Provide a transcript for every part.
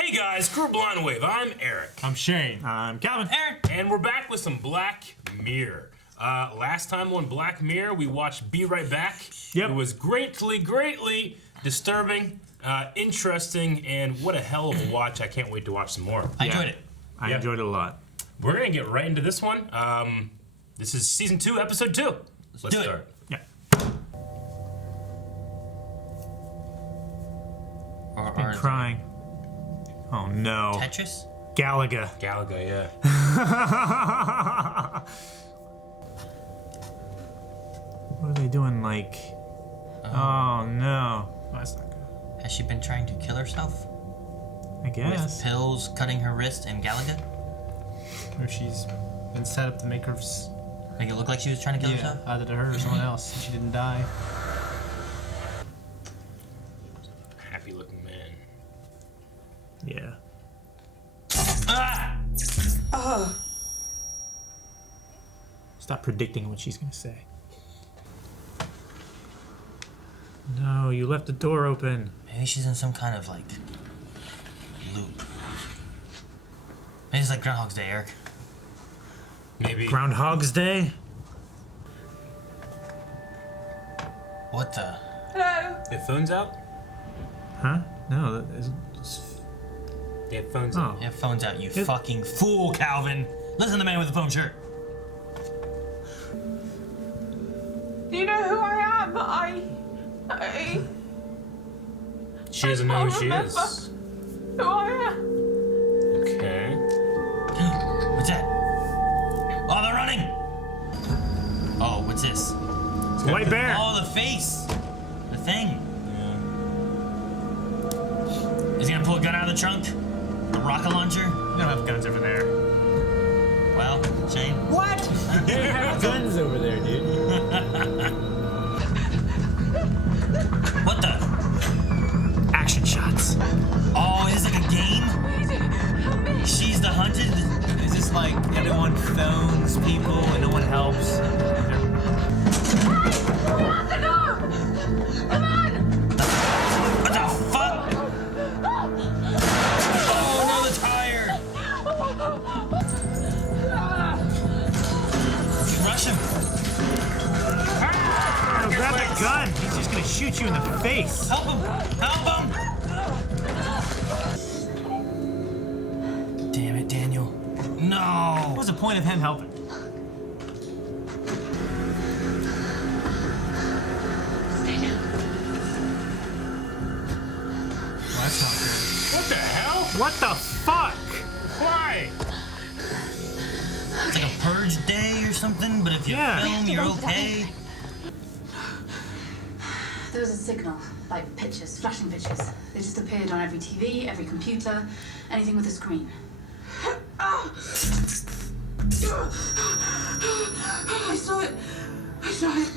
Hey guys, Kuro Wave. I'm Eric. I'm Shane. I'm Calvin. Aaron. And we're back with some Black Mirror. Last time on Black Mirror, we watched Be Right Back. Yep. It was greatly disturbing, interesting, and what a hell of a watch. I can't wait to watch some more. I enjoyed it. I enjoyed it a lot. We're going to get right into this one. This is Season 2, Episode 2. Let's do it. start. Yeah. Or Crying. Oh no. Tetris? Galaga. Galaga, yeah. What are they doing? Like. Oh no. Oh, that's not good. Has she been trying to kill herself? I guess. With pills cutting her wrist and Galaga? Or she's been set up to make her, Make it look like she was trying to kill yeah, herself? either to her or someone else. She didn't die. Happy looking man. Yeah. Ah! Stop predicting what she's gonna say. No, you left the door open. Maybe she's in some kind of, like, loop. Maybe it's like Groundhog's Day, Eric. Maybe. Groundhog's Day? What the? Hello? Your phone's out? Huh? No, it's Yeah, phone's oh. out. Yeah, phone's out, you fucking fool, Calvin. Listen to the man with the phone shirt. Do you know who I am? She doesn't know who she remember. is. Who I am? Okay. What's that? Oh, they're running! Oh, what's this? White Bear. Oh, the face! The thing. Yeah. Is he gonna pull a gun out of the trunk? A rocket launcher? We don't have guns over there. Well, Shane. What? They have guns over there, dude. What the? Action shots. Oh, is this like a game? Help me! She's the hunted? Is this like everyone phones people and no one helps? Come on! What the fuck? Oh no, the tire! Rush him! Oh, grab the gun. He's just gonna shoot you in the face. Help him! Help him! Damn it, Daniel. No! What was the point of him helping? Well, that's not good. What the hell? What the fuck? Why? It's like a purge day or something, but if you Yeah. film, you're okay. There was a signal, like pictures, flashing pictures. They just appeared on every TV, every computer, anything with a screen. I saw it. I saw it.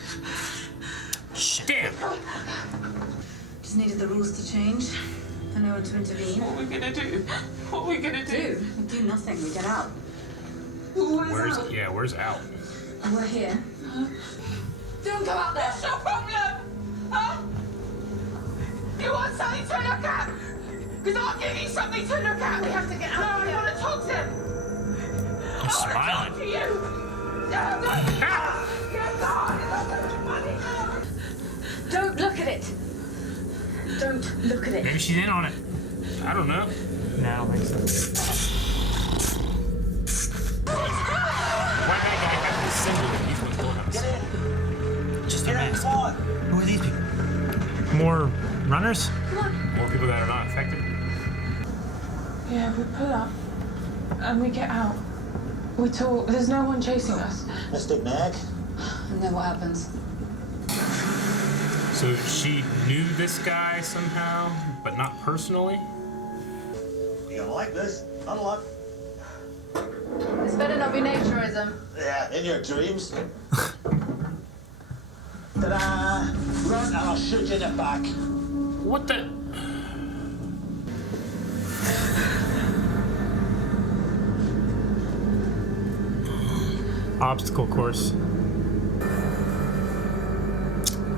Damn. Just needed the rules to change, for no one to intervene. What are we gonna do? What are we gonna do? We do nothing, we get out. Where's Al? And we're here. Don't go out there. What's your problem? Huh? You want something to look at? Because I'll give you something to look at. We have to get out. No, I want to talk to him. I want to talk to you. Don't look at it! Don't look at it. Maybe she's in on it. I don't know. No, I don't think so. Why that guy has this symbol that he's what's going on? Just a mask. Who are these people? More runners? More people that are not affected. Yeah, we pull up and we get out. We talk. There's no one chasing us. Mystic Mag. And then what happens? So she knew this guy somehow, but not personally? You gonna like this? Unlock. This better not be naturism. Yeah, in your dreams. Ta-da! Run and I'll shoot you in the back. What the? Obstacle course.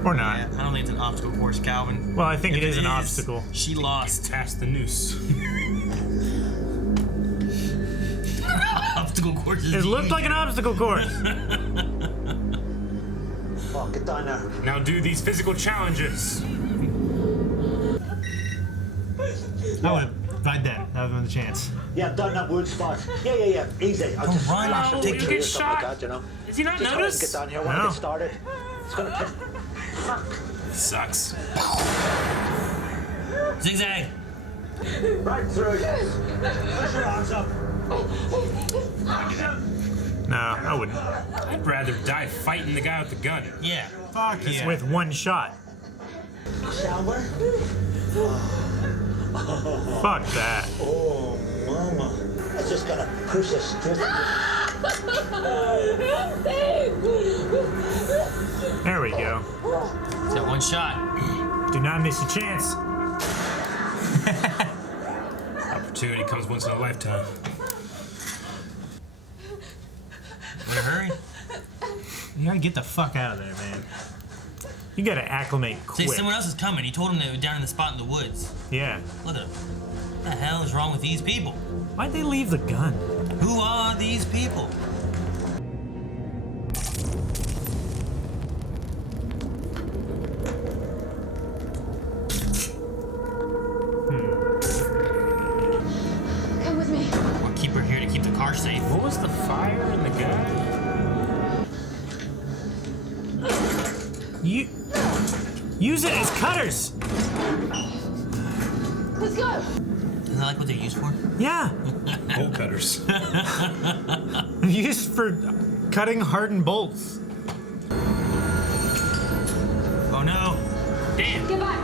Or not. Yeah, I don't think it's an obstacle course, Calvin. Well, I think If it is an obstacle. She lost. Task the noose. It looked like an obstacle course. Oh, get down there. Now do these physical challenges. I would have tried that. That was the chance. Yeah, down that wood spot. Yeah. Easy. I'll just run. splash No, it you into get you or something like shot. that, you know. Does he not Just notice? Get down here. I want to No. get started. It's gonna piss. Sucks. Zigzag. Right through. Push your arms up. No, I wouldn't. I'd rather die fighting the guy with the gun. Yeah. Fuck yeah. With one shot. Shall we? Fuck that. Oh, mama. It's just gonna push us straight. There we go. That one shot. Do not miss a chance. Opportunity comes once in a lifetime. Better hurry. You gotta get the fuck out of there, man. You gotta acclimate See, quick. someone else is coming. He told him they were down in the spot in the woods. Yeah. Look at him. What the hell is wrong with these people? Why'd they leave the gun? Who are these people? Come with me. We'll keep her here to keep the car safe. What was the fire in the guy? You use it as cutters. Let's go. Isn't that like what they're used for? Yeah. Bolt cutters. Used for cutting hardened bolts. Oh no. Damn. Get back.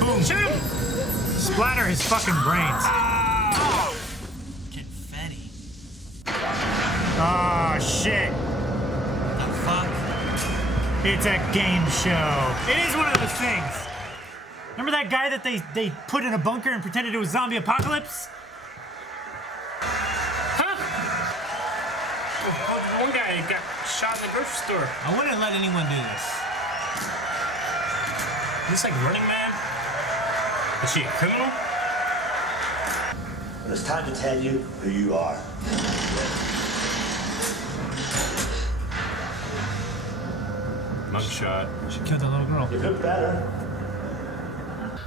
Boom. Shoot him! Splatter his fucking brains. Confetti. Oh shit. The fuck? It's a game show. It is one of those things. Remember that guy that they put in a bunker and pretended it was zombie apocalypse? Huh? Oh, one guy got shot in the grocery store. I wouldn't let anyone do this. Is this like Running Man? Is she a criminal? But it's time to tell you who you are. Mugshot. She killed that little girl. You look better.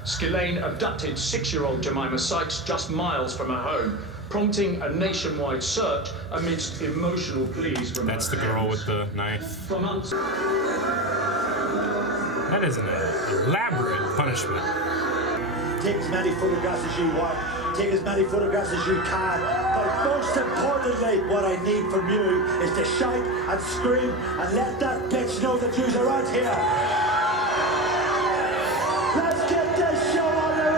Skillane abducted 6-year-old Jemima Sykes just miles from her home, prompting a nationwide search amidst emotional pleas from That's her the girl parents. with the knife. For months. That is an elaborate punishment. Take as many photographs as you want. Take as many photographs as you can. But most importantly, what I need from you is to shout and scream and let that bitch know that you're around here. Let's get this show on the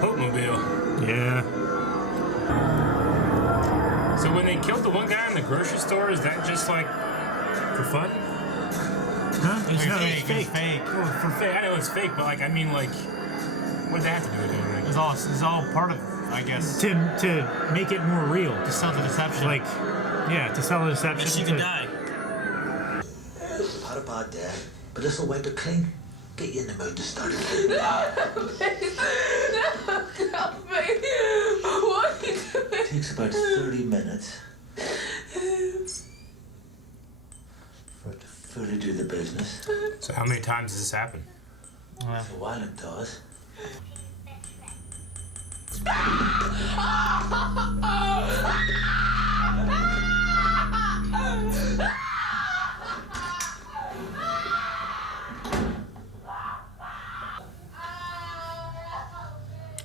road! Pope-mobile. Yeah. So when they killed the one guy in the grocery store, is that just like for fun? Huh? It's No, fake. it's fake. It's fake. Well, for fake. I know it's fake, but like I mean, like, what did that have to do with anything? It's all part of, I guess, To make it more real. to sell the deception. Like, yeah, to sell the deception. But she could die. You've had a bad day, but this'll wipe it clean. Get you in the mood to start again. Please. No, help me. What are you doing? Takes about 30 minutes for it to fully do the business. So how many times does this happen? For a while it does.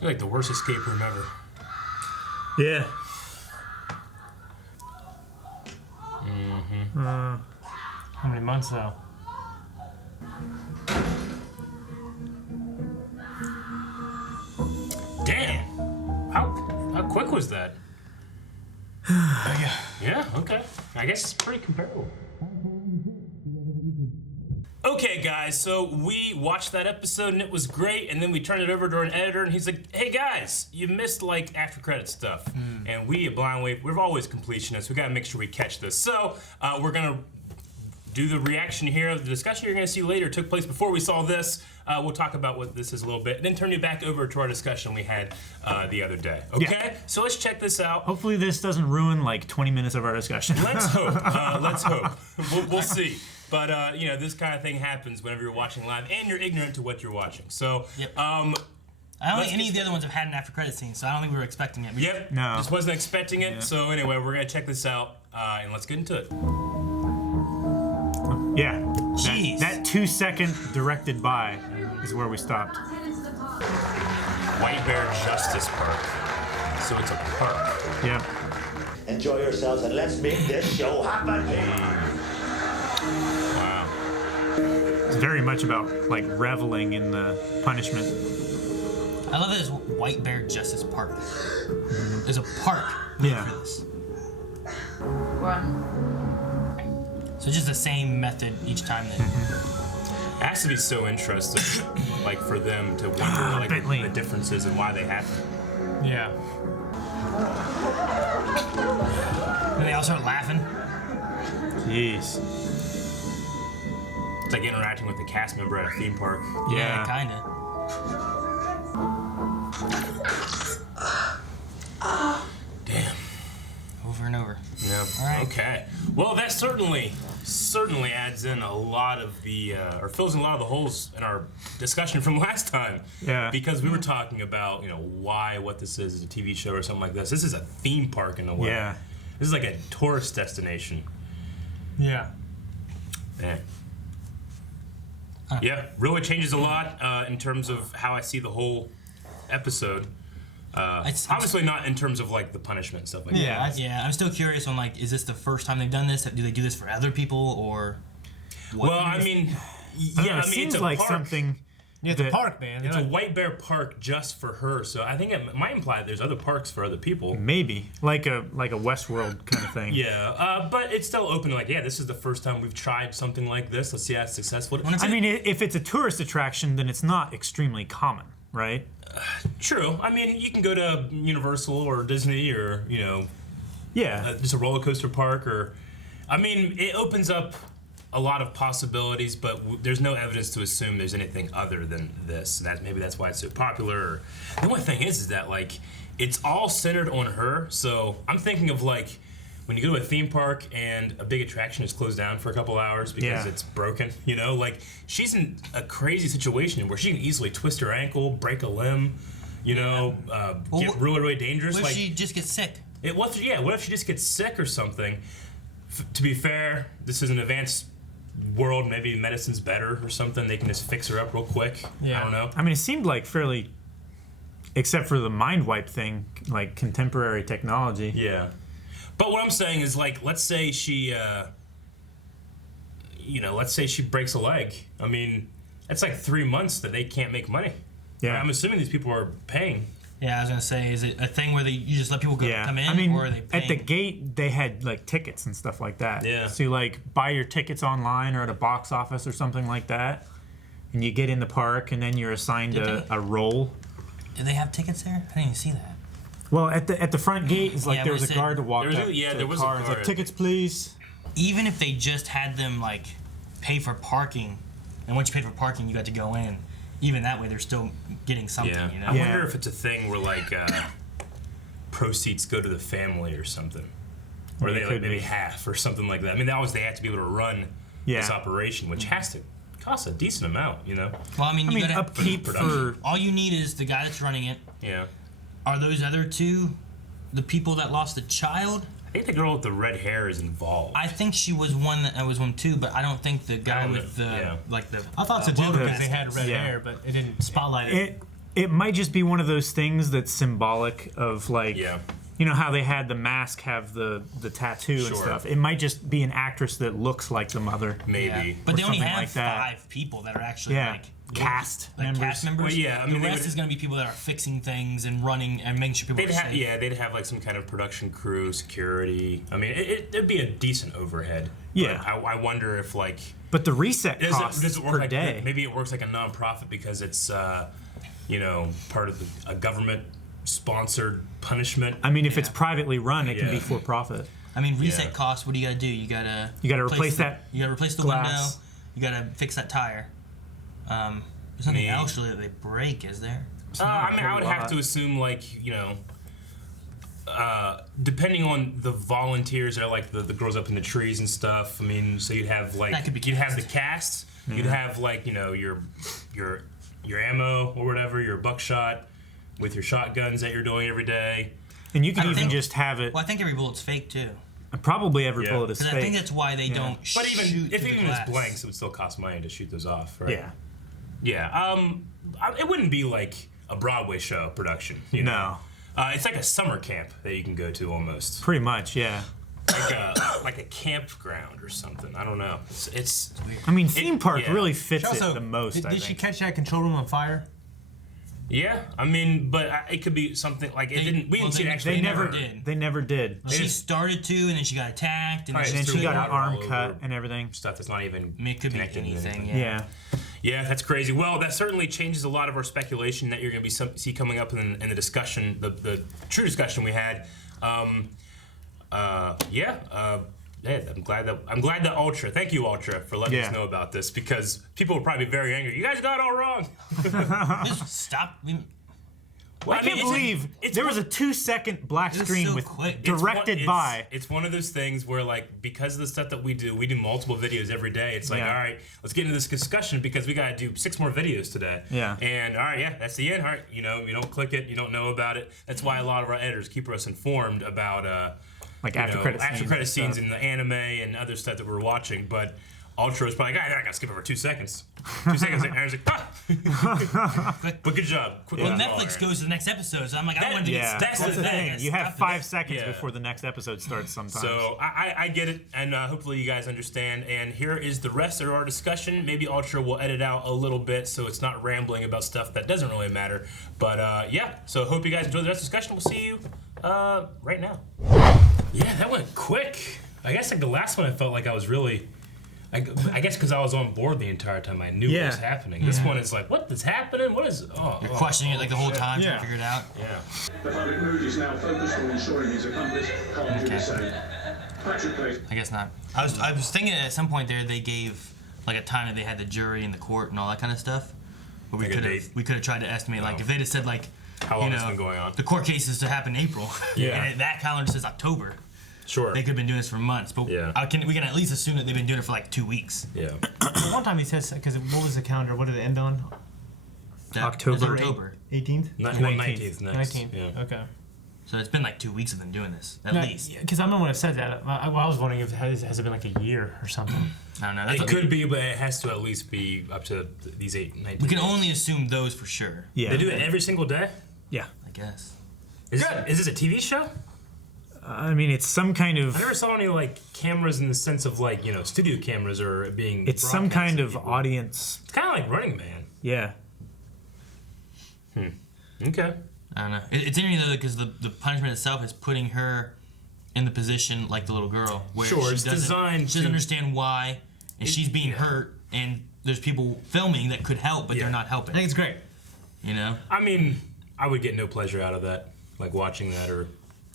You're like the worst escape room ever. Yeah. How many months though? Damn. How quick was that? Yeah. Okay. I guess it's pretty comparable. Okay, guys, so we watched that episode and it was great, and then we turned it over to an editor and he's like, hey guys, you missed like after credit stuff. And we at Blind Wave, we're always completionists. We gotta make sure we catch this. So we're gonna do the reaction here. The discussion you're going to see later took place before we saw this. We'll talk about what this is a little bit, and then turn you back over to our discussion we had the other day. Okay? Yeah. So let's check this out. Hopefully this doesn't ruin like 20 minutes of our discussion. Let's hope. Let's hope. We'll see. But you know, this kind of thing happens whenever you're watching live, and you're ignorant to what you're watching. So, Yep. I don't think any of the other ones have had an after credit scene, so I don't think we were expecting it. Yep. No. Just wasn't expecting it. So anyway, we're gonna check this out, and let's get into it. Yeah. Jeez. That 2-second directed by is where we stopped. White Bear Justice Park. So it's a park. Yep. Enjoy yourselves and let's make this show happen. Wow. It's very much about like reveling in the punishment. I love that it's White Bear Justice Park. There's a park Yeah. for this. Run. So just the same method each time then. It has to be so interesting, like for them to wonder like Bentley. the differences and why they happen. Yeah. And they all start laughing. Jeez. It's like interacting with a cast member at a theme park. Yeah. Kinda. Damn. Over and over. Yeah. All right. Okay. Well, that certainly adds in a lot of the, or fills in a lot of the holes in our discussion from last time. Yeah. Because we were talking about, you know, what this is a TV show or something like this. This is a theme park in a way. Yeah. This is like a tourist destination. Yeah. Man. Yeah, really changes a lot in terms of how I see the whole episode. Obviously not in terms of like the punishment and stuff like that. Yeah, I'm still curious on like, is this the first time they've done this? Do they do this for other people or? What? Well, I mean, I don't know, yeah, I it mean, seems it's a like park. something. Yeah, it's a that- park, man. It's a White Bear Park just for her, so I think it might imply that there's other parks for other people. Maybe like a Westworld kind of thing. Yeah, but it's still open. Like, yeah, this is the first time we've tried something like this. Let's see how it's successful. I mean, if it's a tourist attraction, then it's not extremely common, right? True. I mean, you can go to Universal or Disney or Yeah. just a roller coaster park, or I mean, it opens up a lot of possibilities, but there's no evidence to assume there's anything other than this. And maybe that's why it's so popular. Or, the one thing is that like it's all centered on her. So I'm thinking of like when you go to a theme park and a big attraction is closed down for a couple hours because it's broken. You know, like she's in a crazy situation where she can easily twist her ankle, break a limb. You know, get really, really dangerous. What if Like she just gets sick? what if she just gets sick or something? To be fair, this is an advanced world. Maybe medicine's better or something. They can just fix her up real quick. Yeah. I don't know. I mean, it seemed like fairly, except for the mind wipe thing, like contemporary technology. Yeah. But what I'm saying is, like, let's say she, let's say she breaks a leg. I mean, that's like 3 months that they can't make money. Yeah. I'm assuming these people are paying. Yeah, I was gonna say, is it a thing where you just let people come in, I mean, or are they paying? at the gate they had like tickets and stuff like that. Yeah. So you like buy your tickets online or at a box office or something like that, and you get in the park and then you're assigned a role. Do they have tickets there? I didn't even see that. Well, at the front gate is like Yeah, there but was a it guard to walk there up. was a- yeah, to there the was a car. It's like, guard. tickets, please. Even if they just had them like pay for parking, and once you paid for parking, you got to go in. Even that way, they're still getting something. Yeah. You know. I wonder if it's a thing where like proceeds go to the family or something, or It they like could maybe be. half or something like that. I mean, that was they have to be able to run this Yeah. operation, which has to cost a decent amount. You know. Well, I mean, you gotta, upkeep production. for all you need is the guy that's running it. Yeah. Are those other two the people that lost the child? I think the girl with the red hair is involved. I think she was one that was one too, but I don't think the guy don't with know. the Yeah. like the. I thought so too motor because they vest. had red Yeah. hair, but it didn't spotlight it. it might just be one of those things that's symbolic of like Yeah. you know how they had the mask have the tattoo and Sure. stuff. It might just be an actress that looks like the mother. Maybe. Yeah. But they only something have like that. 5 people that are actually Yeah. like Cast members. cast members. Well, yeah, I mean, the they rest would- is going to be people that are fixing things and running and making sure people They'd are have, safe. they'd have like some kind of production crew, security. I mean, it'd be a decent overhead. Yeah. But I wonder if like But the reset costs does it work per like day. maybe it works like a nonprofit because it's part of a government sponsored punishment. I mean, if it's privately run, it can Yeah. be for profit. I mean, reset Yeah. costs. What do you gotta do? You gotta replace that You gotta replace the glass. window. You gotta fix that tire. There's nothing else really that they break, is there? I mean, I would have to assume, like, depending on the volunteers that are like the girls up in the trees and stuff. I mean, so you'd have like That could be you'd have the cast. cast, you'd have like your ammo or whatever, your buckshot with your shotguns that you're doing every day. And you can I even think- just have it. Well, I think every bullet's fake too. Probably every Yeah. bullet is Because fake. I think that's why they don't But shoot even if through the even glass. it's blanks, it would still cost money to shoot those off, right? Yeah. Yeah. It wouldn't be like a Broadway show production. You know? No. It's like a summer camp that you can go to almost. Pretty much, yeah. Like a campground or something. I don't know. It's I mean, theme park yeah. really fits Also, it the most. Did I she think. catch that control room on fire? yeah. I mean, but it could be something like it didn't. We didn't see it actually. They never occur. did. They never did. She started to, and then she got attacked, and Right, then And she she threw got an water all arm over cut and everything. Stuff that's not even I mean, it could be connected to anything. Yeah. Yeah, that's crazy. Well, that certainly changes a lot of our speculation that you're going to see coming up in the discussion, the true discussion we had. Yeah, I'm glad that Ultra. Thank you, Ultra, for letting us Yeah. know about this because people will probably be very angry. You guys got it all wrong. Just stop. Well, I can't believe there was a 2-second black It's screen so with quick. directed by. It's one of those things where, like, because of the stuff that we do multiple videos every day. It's like, Yeah. all right, let's get into this discussion because we got to do 6 more videos today. Yeah. And all right, yeah, that's the end. All right, you don't click it, you don't know about it. That's why a lot of our editors keep us informed about Like after credit scenes in the anime and other stuff that we're watching. But Ultra was probably like, I gotta skip over 2 seconds. 2 seconds. And Aaron's like, but good job. Quick Well, one. Netflix goes to the next episode, so I'm like, I want to get Yeah, That's that's the the thing. thing. You have Stop 5 seconds Yeah. before the next episode starts sometimes. So I get it, and hopefully you guys understand. And here is the rest of our discussion. Maybe Ultra will edit out a little bit so it's not rambling about stuff that doesn't really matter. But yeah, so hope you guys enjoyed the rest of the discussion. We'll see you right now. Yeah, that went quick. I guess like the last one I felt like I was really... I guess because I was on board the entire time, I knew what was happening. This one is like, what is happening? What is... You're questioning it like the whole time, trying Yeah. to figure it out. Yeah. The public mood is now focused on ensuring his accomplice can't do the Okay. same. Patrick Place. I guess not. I was thinking at some point there they gave like a time that they had the jury and the court and all that kind of stuff. But Like a date? we could have tried to estimate like if they'd have said like How long it's been going on. the court case is to happen in April. Yeah. And that calendar says October. Sure. They could have been doing this for months, but Yeah. we can at least assume that they've been doing it for like 2 weeks. Yeah. One time he says, because what was the calendar? What did it end on? It was October. October. 18th? 19th next. 19th. Yeah. Okay. So it's been like 2 weeks of them doing this, at least. Because I remember when it said that. I was wondering if has it been like a year or something. I don't know. It could be, but it has to at least be up to these 19 We can days. only assume those for sure. yeah. They do it every single day? Yeah. I guess. Is this a TV show? I mean, it's some kind of... I never saw any like cameras in the sense of like studio cameras or being. It's some kind of broadcasted. audience. It's kind of like Running Man. Yeah. Okay. I don't know. It's interesting though because the punishment itself is putting her in the position like the little girl, where Sure, she it's doesn't, designed she doesn't to- understand why, and she's being hurt, and there's people filming that could help, but Yeah. they're not helping. I think it's great. You know? I mean, I would get no pleasure out of that, like watching that, or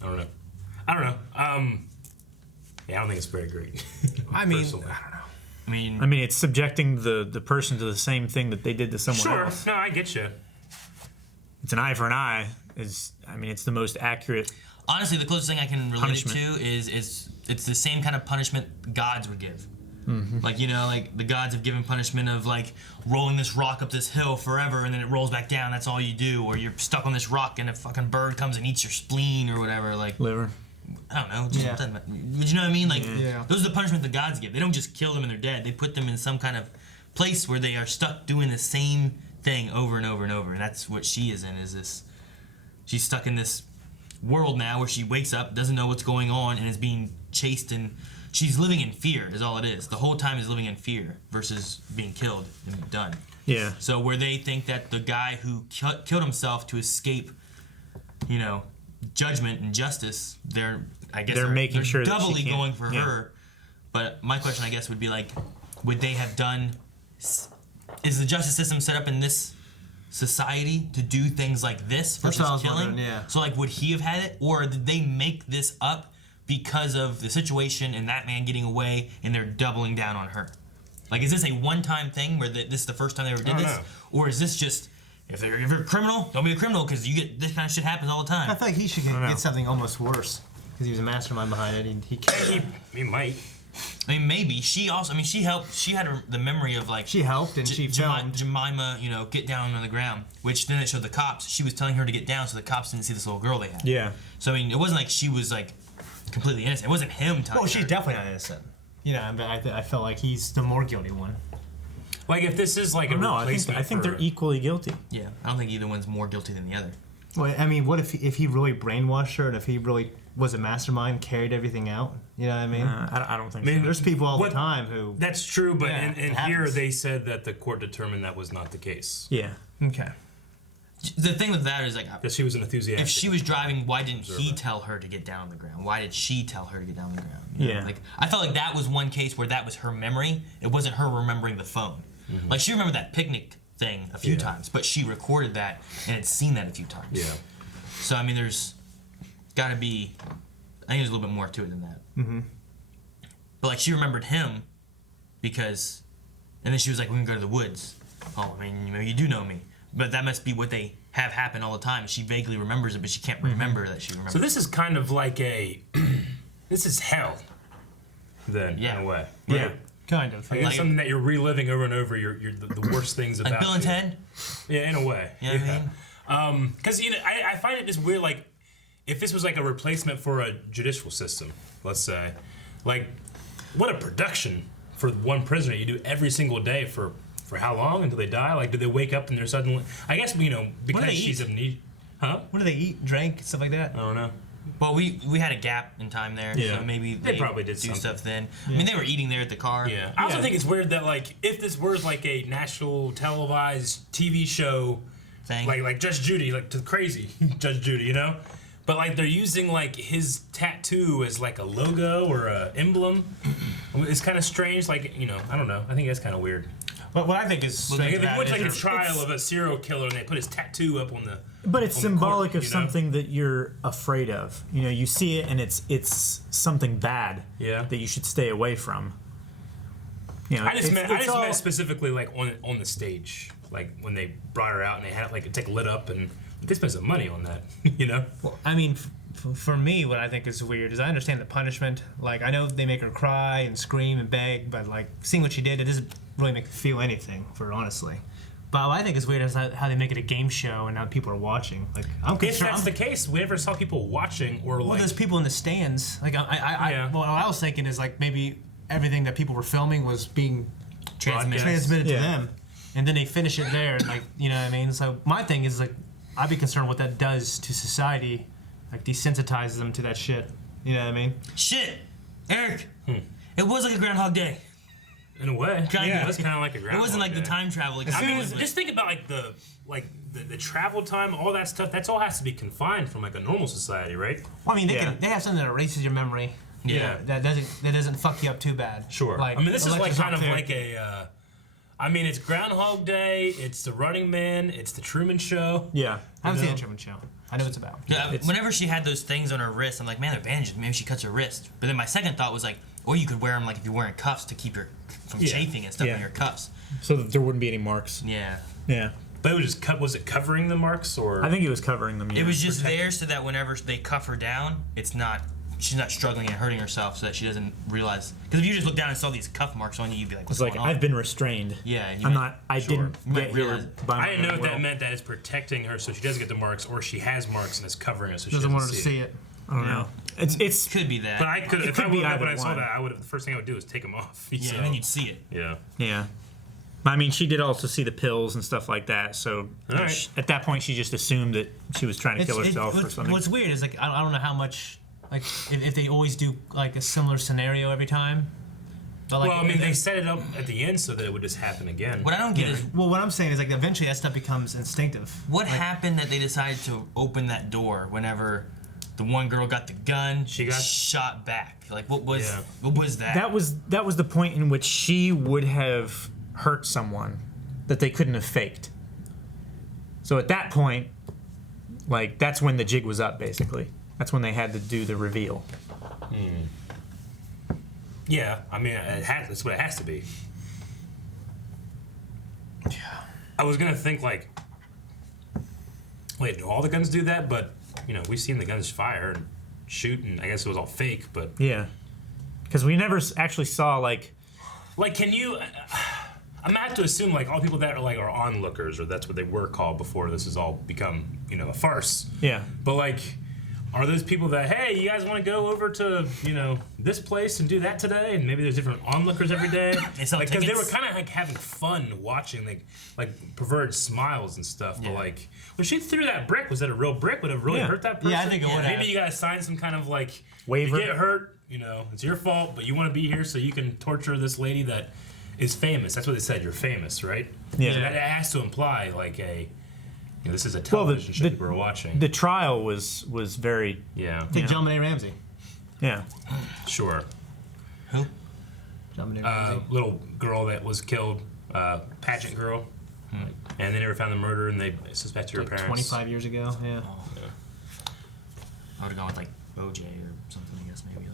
I don't know. Yeah, I don't think it's very great. I mean, Personally. I don't know. I mean, it's subjecting the person to the same thing that they did to someone Sure. else. No, I get you. It's an eye for an eye. It's the most accurate. honestly, the closest thing I can relate Punishment. it to is it's the same kind of punishment gods would give. Like, you know, like the gods have given punishment of like rolling this rock up this hill forever and then it rolls back down. That's all you do. Or you're stuck on this rock and a fucking bird comes and eats your spleen or whatever. Like, Liver. I don't know. Just Yeah. doesn't matter. You know what I mean? Like, Yeah. those are the punishment the gods give. They don't just kill them and they're dead. They put them in some kind of place where they are stuck doing the same thing over and over and over. And that's what she is in. Is this? She's stuck in this world now where she wakes up, doesn't know what's going on, and is being chased, and she's living in fear. Is all it is. The whole time is living in fear versus being killed and done. Yeah. So where they think that the guy who killed himself to escape, you know, judgment and justice, they're making sure that she doubly can't- going for yeah. her. But my question, I guess, would be like, would they have done? Is the justice system set up in this society to do things like this That's versus what I was killing? wondering, yeah. So like, would he have had it, or did they make this up because of the situation and that man getting away, and they're doubling down on her? Like, is this a one-time thing where this is the first time they ever did this, or is this just if you're a criminal, don't be a criminal because you get this kind of shit happens all the time? I feel like he should get something almost worse because he was a mastermind behind it. He might. I mean, maybe she also. I mean, she helped. She had the memory of like she helped and she filmed Jemima, get down on the ground. Which then it showed the cops. She was telling her to get down, so the cops didn't see this little girl they had. Yeah. So I mean, it wasn't like she was like completely innocent. It wasn't him telling her. Well, she's definitely not innocent. But I felt like he's the more guilty one. Like if this is like a replacement. I think they're equally guilty. Yeah, I don't think either one's more guilty than the other. Well, I mean, what if he really brainwashed her and if he really was a mastermind, carried everything out? You know what I mean? I don't think so. There's people all the time who... That's true, but Yeah, in here they said that the court determined that was not the case. Yeah. Okay. The thing with that is like that she was an enthusiastic. If she was driving, why didn't he tell her to get down on the ground? Why did she tell her to get down on the ground? Yeah. Like I felt like that was one case where that was her memory. It wasn't her remembering the phone. Mm-hmm. Like she remembered that picnic thing a few times, but she recorded that and had seen that a few times. Yeah. So I mean, there's got to be. I think there's a little bit more to it than that. Mm-hmm. But like she remembered him because, and then she was like, "We can go to the woods." Oh, I mean, maybe you do know me, but that must be what they have happen all the time. She vaguely remembers it, but she can't remember that she remembers. So this is kind of like a, this is hell. Then in a way. Yeah. Right? Kind of. Like it's something that you're reliving over and over. The worst things about. Like Bill and Ted. Yeah, in a way. You know what I mean? Because I find it just weird. Like, if this was like a replacement for a judicial system, let's say, like, what a production for one prisoner you do every single day for how long until they die? Like, do they wake up and they're suddenly? I guess because she's amnesia. Huh? What do they eat, drink, stuff like that? I don't know. Well, we had a gap in time there, so maybe they probably did do something. stuff then. I mean, they were eating there at the car. Yeah. I also think it's weird that like if this were like a national televised TV show thing, like Judge Judy, like to crazy Judge Judy, but like they're using like his tattoo as like a logo or a emblem. It's kind of strange. Like I don't know. I think that's kind of weird. But what I think is strange If it about was it like a is trial of a serial killer and they put his tattoo up on the. But it's on the symbolic court, of something that you're afraid of. You see it and it's something bad that you should stay away from. I just meant specifically like on the stage, like when they brought her out and they had it like it's like lit up and they spent some money on that, Well, I mean, for me, what I think is weird is I understand the punishment. Like, I know they make her cry and scream and beg, but like seeing what she did, it doesn't really make me feel anything, honestly. But what I think is weird is how they make it a game show and now people are watching. Like, I'm concerned. If that's the case, we never saw people watching or like. Well, there's people in the stands. Like, well, what I was thinking is like maybe everything that people were filming was being transmitted to them, and then they finish it there. And like, you know what I mean? So my thing is like, I'd be concerned what that does to society, like desensitizes them to that shit. You know what I mean? Shit, Eric, it was like a Groundhog Day. In a way, it was kind of like a Groundhog Day. It wasn't like the time travel. Like, just think about like the travel time, all that stuff. That's all has to be confined from like a normal society, right? Well, I mean, they have something that erases your memory. Yeah. That doesn't fuck you up too bad. Sure. Like, I mean, this is like kind of there. like a. It's Groundhog Day. It's The Running Man. It's The Truman Show. Yeah. I haven't seen the Truman Show. I know what it's about. Yeah. Whenever she had those things on her wrist, I'm like, man, they're bandages. Maybe she cuts her wrist. But then my second thought was like, or you could wear them like if you're wearing cuffs to keep from chafing and stuff in your cuffs. So that there wouldn't be any marks. Yeah. Yeah. But it was just was it covering the marks or? I think it was covering them. Yeah. It was just there so that whenever they cuff her down, she's not struggling and hurting herself, so that she doesn't realize. Because if you just look down and saw these cuff marks on you, you'd be like, "What's it's like going on?" I've been restrained. Yeah. I didn't get here by my I didn't know own if will. that meant that it's protecting her so she doesn't get the marks, or she has marks and it's covering it so she Doesn't want her to see see it. I don't know. It's Could be that. But I could, if could I be woke up either when I saw one. that, the first thing I would do is take them off. yeah, and then you'd see it. Yeah. yeah. I mean, she did also see the pills and stuff like that. So right. at that point, she just assumed that she was trying to kill herself or something. What's weird is like I don't know how much like if they always do like a similar scenario every time. But, like, Well, I mean, they set it up at the end so that it would just happen again. What I don't get is well, what I'm saying is like eventually that stuff becomes instinctive. what happened that they decided to open that door whenever the one girl got the gun, she got shot back. Like what was that? That was the point in which she would have hurt someone that they couldn't have faked. So at that point, like that's when the jig was up. Basically, that's when they had to do the reveal. Yeah, I mean, that's what it has to be. Yeah. I was gonna think like, wait, do all the guns do that? But you know, we've seen the guns fire and shoot, and I guess it was all fake. But Yeah. Because we never actually saw like. Like, can you? I'm gonna have to assume like all people that are onlookers, or that's what they were called before this has all become a farce. Yeah. But like, are those people that, hey, you guys want to go over to this place and do that today? And maybe there's different onlookers every day. Because they were kind of like having fun watching, like perverted smiles and stuff. But like, when she threw that brick, was that a real brick? Would it really hurt that person? Yeah, I think it would. Maybe you gotta sign some kind of like waiver. You get hurt, it's your fault, but you want to be here so you can torture this lady that is famous. That's what they said. You're famous, right? Yeah. So that has to imply like this is a television show we're watching. The trial was very. Yeah. Take John Benet Ramsey. Yeah. Sure. Who? John Benet Ramsey. Little girl that was killed, pageant girl, and they never found the murder, and they suspected her parents. 25 years ago. Yeah. I would have gone with like OJ or something. I guess maybe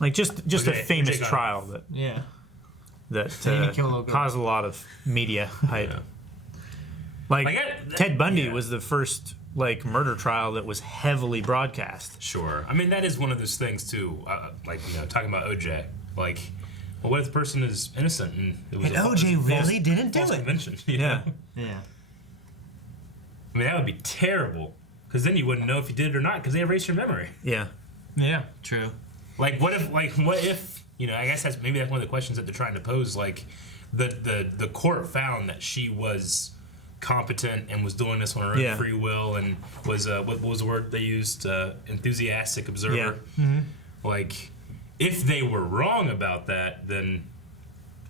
like just a famous OJ trial that caused a lot of media hype. Yeah. Like Ted Bundy was the first like murder trial that was heavily broadcast. Sure. I mean, that is one of those things too. Talking about OJ, like, well, what if the person is innocent and it was OJ really didn't do it? Convention, Yeah. Yeah. I mean, that would be terrible, because then you wouldn't know if you did it or not, because they erase your memory. Yeah. Yeah. True. Like, what if I guess that's one of the questions that they're trying to pose. Like, the court found that she was competent and was doing this on her own free will, and was what was the word they used? Enthusiastic observer. Yeah. Mm-hmm. Like, if they were wrong about that, then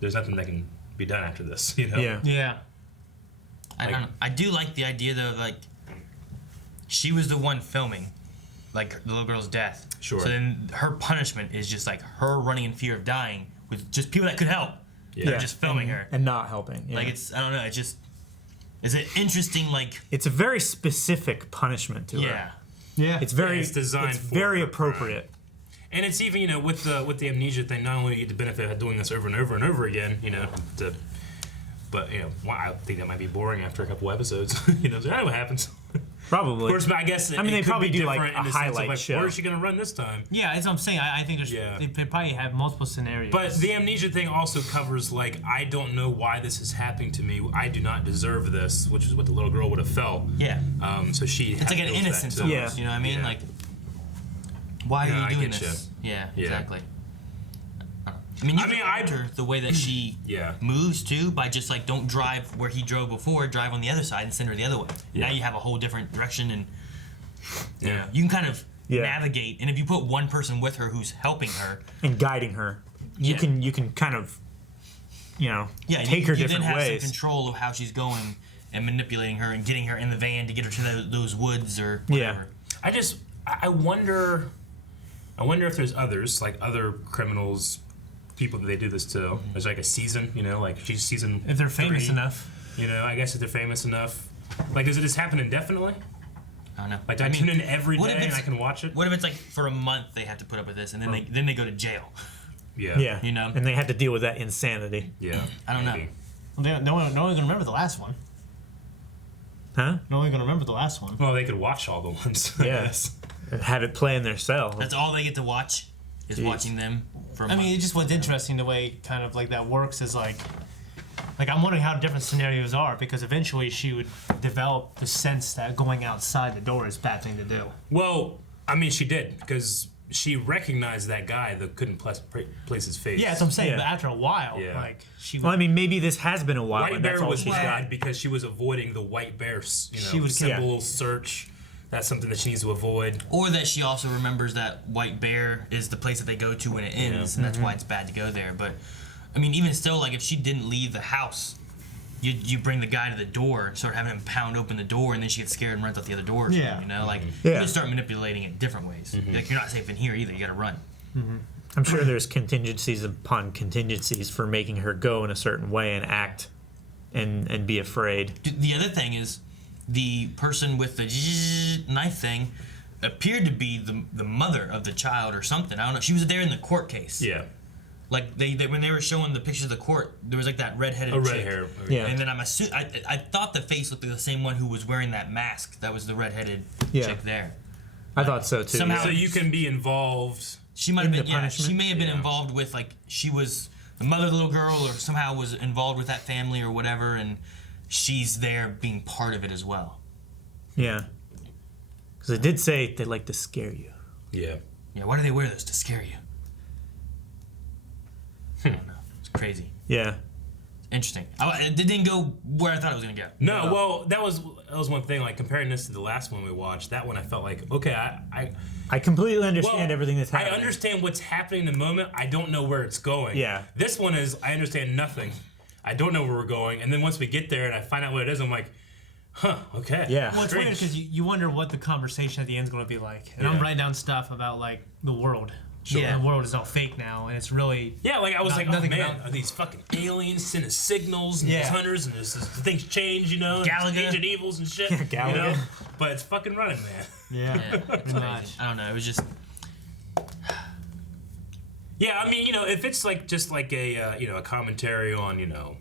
there's nothing that can be done after this. Yeah. Yeah. I don't know. I do like the idea though, like she was the one filming, like the little girl's death. Sure. So then her punishment is just like her running in fear of dying with just people that could help. Yeah. They're just filming her. And not helping. Yeah. Like it's, I don't know. It's just, is it interesting? Like it's a very specific punishment to her. yeah. Yeah. It's very it's designed it's for very her appropriate. And it's even with the amnesia thing. Not only do you get the benefit of doing this over and over and over again, but I think that might be boring after a couple episodes. So I know what happens. Probably. Of course, I guess I mean, they could probably be do like different a in the sense of, highlight like, show. Where is she going to run this time? Yeah, that's what I'm saying. I think they probably have multiple scenarios. But the amnesia thing also covers, like, I don't know why this is happening to me. I do not deserve this, which is what the little girl would have felt. Yeah. So she. It's like an innocence almost. Yeah. You know what I mean? Yeah. Like, why No, are I you doing get this? Yeah, Yeah. exactly. I mean, you can alter the way that she moves too by just like don't drive where he drove before, drive on the other side and send her the other way. Yeah. Now you have a whole different direction, and Yeah. you can kind of navigate. And if you put one person with her who's helping her and guiding her, you can kind of take her you different then have ways. some control of how she's going and manipulating her and getting her in the van to get her to those woods or whatever. I wonder if there's others, like other criminals, people that they do this to. There's like a season, like she's season. If they're famous 3, enough. I guess if they're famous enough. Like, does it just happen indefinitely? I don't know. Like, I tune in every day and I can watch it? What if it's like for a month they have to put up with this and then they go to jail? Yeah. Yeah. And they have to deal with that insanity. Yeah. I don't know. Well, no one's gonna remember the last one. Huh? No one's gonna remember the last one. Well, they could watch all the ones. Yes. And have it play in their cell. That's all they get to watch is watching them for a month. I mean, it just was interesting the way kind of like that works is like I'm wondering how different scenarios are, because eventually she would develop the sense that going outside the door is a bad thing to do. Well, I mean, she did, because she recognized that guy that couldn't place his face. Yeah, that's what I'm saying. Yeah. But after a while, Yeah. like she Well, I mean, maybe this has been a while. White and that's Bear all was she's bad got. because she was avoiding the White Bear, She would- symbol search. That's something that she needs to avoid. Or that she also remembers that White Bear is the place that they go to when it ends, and that's why it's bad to go there. But, I mean, even still, like, if she didn't leave the house, you bring the guy to the door and start having him pound open the door, and then she gets scared and runs out the other door. Yeah. Like, Yeah. you can start manipulating it different ways. Like, you're not safe in here either. You got to run. I'm sure there's contingencies upon contingencies for making her go in a certain way and act and be afraid. The other thing is the person with the knife thing, appeared to be the mother of the child or something. I don't know. She was there in the court case. Yeah. Like they when they were showing the pictures of the court, there was like that redheaded red chick. hair. Yeah. And then I thought the face looked like the same one who was wearing that mask. That was the redheaded chick there. I thought so too. Somehow- So you can be involved. She might have In been. the Yeah, punishment? she may have been involved with like she was the mother of the little girl, or somehow was involved with that family or whatever, and she's there being part of it as well. Yeah. Because it did say they like to scare you. Yeah. Yeah. Why do they wear those, to scare you? I don't know. It's crazy. Yeah. Interesting. It didn't go where I thought it was gonna go. No, well, that was one thing. Like comparing this to the last one we watched, that one I felt like, okay, I completely understand everything that's happening. I understand what's happening in the moment. I don't know where it's going. Yeah. This one is, I understand nothing. I don't know where we're going, and then once we get there and I find out what it is, I'm like, huh, okay. Yeah. Well, it's weird because you wonder what the conversation at the end is going to be like. And I'm writing down stuff about like the world. Sure. Yeah. The world is all fake now, and it's really Yeah, like I was like, oh nothing man, about- are these fucking aliens sending signals and these hunters and things change, you know, and Galaga. ancient evils and shit, Galaga. you know? But it's fucking running, man. yeah. Yeah, it's crazy. I don't know. It was just. Yeah, I mean, you know, if it's like just like a you know, a commentary on, you know,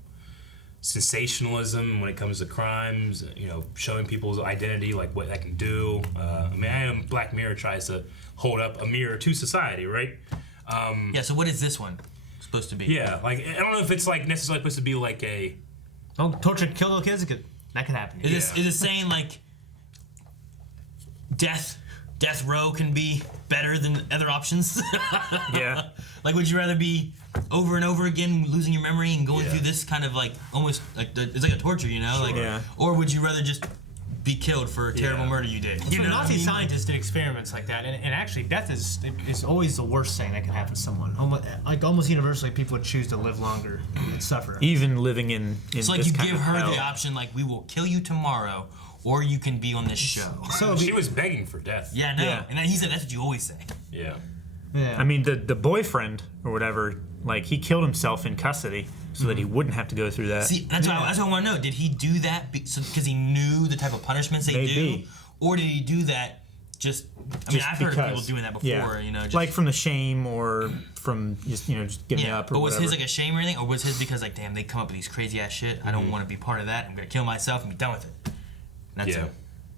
sensationalism when it comes to crimes, you know, showing people's identity, like what that can do. I mean, Black Mirror tries to hold up a mirror to society, right? Yeah. So what is this one supposed to be? Yeah, like I don't know if it's like necessarily supposed to be like a. Don't torture, kill little kids. That could happen. Is it saying like death row can be better than other options? Yeah. Like, would you rather be over and over again losing your memory and going through this kind of like almost like it's like a torture, you know? Like, Yeah. Or would you rather just be killed for a terrible murder you did? You So know what I Nazi mean? scientists did experiments like that, and actually, death is always the worst thing that can happen to someone. Almost universally, people would choose to live longer and suffer. Even living in It's like this you kind give of her hell. the option, like, we will kill you tomorrow, or you can be on this show. So She was begging for death. Yeah, no. Yeah. And then he said, that's what you always say. Yeah. yeah. I mean, the boyfriend or whatever, like he killed himself in custody so that he wouldn't have to go through that. See, that's what I want to know. Did he do that because he knew the type of punishments they do? Maybe. Or did he do that just... I mean, I've heard of people doing that before, you know. Just, like from the shame or from just just giving up or but was whatever. his like a shame or anything? Or was his because like, damn, they come up with these crazy ass shit. I don't want to be part of that. I'm going to kill myself and be done with it. And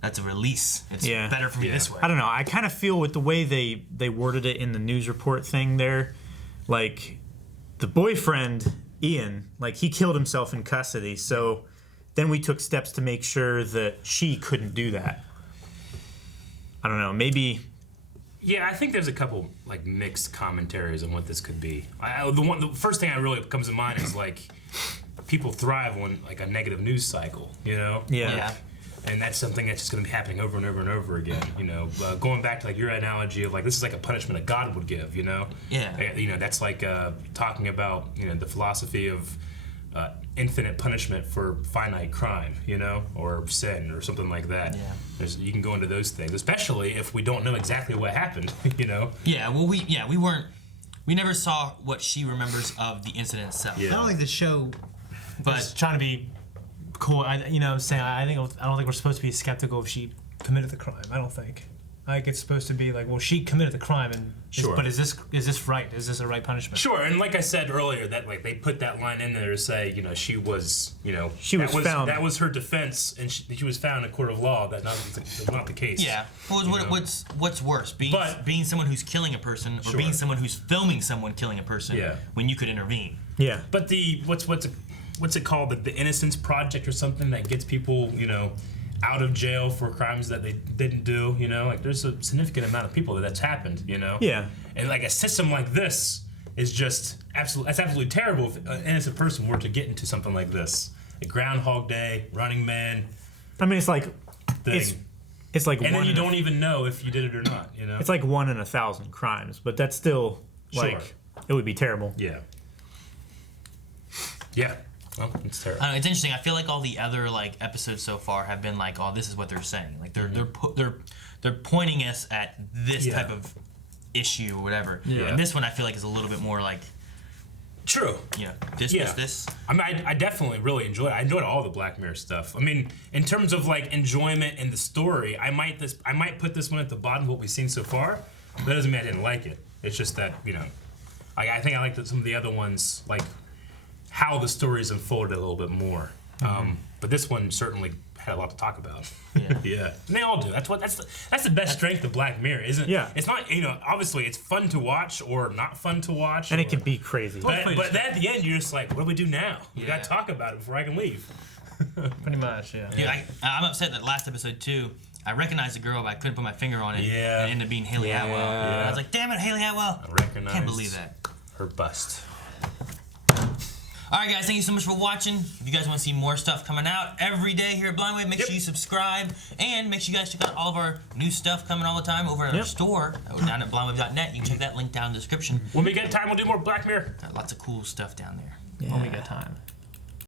that's a release. It's better for me this way. I don't know. I kind of feel with the way they worded it in the news report thing there, like the boyfriend Ian, like he killed himself in custody. So then we took steps to make sure that she couldn't do that. I don't know. Maybe. Yeah, I think there's a couple like mixed commentaries on what this could be. The first thing that really comes to mind is like people thrive on like a negative news cycle, you know? Yeah. And that's something that's just going to be happening over and over and over again, you know. Going back to like your analogy of like this is like a punishment that God would give, you know. Yeah. You know, that's like talking about the philosophy of infinite punishment for finite crime, you know, or sin or something like that. Yeah. You can go into those things, especially if we don't know exactly what happened, you know. Yeah. Well, we never saw what she remembers of the incident itself. Yeah. I don't think the show But was trying to be cool. I don't think we're supposed to be skeptical if she committed the crime. I don't think. Like it's supposed to be like, well, she committed the crime, and Sure. but is this right? Is this a right punishment? Sure, and like I said earlier, that like they put that line in there to say, she was, She was found. That was her defense, and she was found in a court of law. That was not the case. yeah. Well, what's worse, being someone who's killing a person, or Sure. being someone who's filming someone killing a person? Yeah. When you could intervene. Yeah. But the what's it called? The Innocence Project or something that gets people, out of jail for crimes that they didn't do. Like there's a significant amount of people that's happened. Yeah. And like a system like this is just absolutely terrible if an innocent person were to get into something like this. A Groundhog Day, Running Man. I mean, it's like thing. it's like And one then you in a- don't even know if you did it or not. It's like 1 in 1,000 crimes, but that's still like Sure. it would be terrible. Yeah. Yeah. Well, it's terrible. I don't know, it's interesting. I feel like all the other episodes so far have been like, oh, this is what they're saying. Like they're pointing us at this Yeah. type of issue or whatever. Yeah. And this one I feel like is a little bit more like True. You know, this. I mean, I definitely really enjoyed it. I enjoyed all the Black Mirror stuff. I mean, in terms of like enjoyment in the story, I might put this one at the bottom of what we've seen so far. But that doesn't mean I didn't like it. It's just that, you know, I think I liked some of the other ones, like how the stories unfolded a little bit more. But this one certainly had a lot to talk about. Yeah. And they all do. That's the best strength of Black Mirror, isn't it? Yeah. It's not, you know, obviously it's fun to watch or not fun to watch. And it can be crazy. But at the end, you're just like, what do we do now? We got to talk about it before I can leave. Pretty much, yeah. I'm upset that last episode, too, I recognized the girl, but I couldn't put my finger on it. Yeah. And it ended up being Haley Atwell. And I was like, damn it, Haley Atwell. I recognized Can't believe that. her bust. All right, guys, thank you so much for watching. If you guys want to see more stuff coming out every day here at Blind Wave, make sure you subscribe. And make sure you guys check out all of our new stuff coming all the time over at our store down at blindwave.net. You can check that link down in the description. When we get time, we'll do more Black Mirror. Lots of cool stuff down there. When we get time.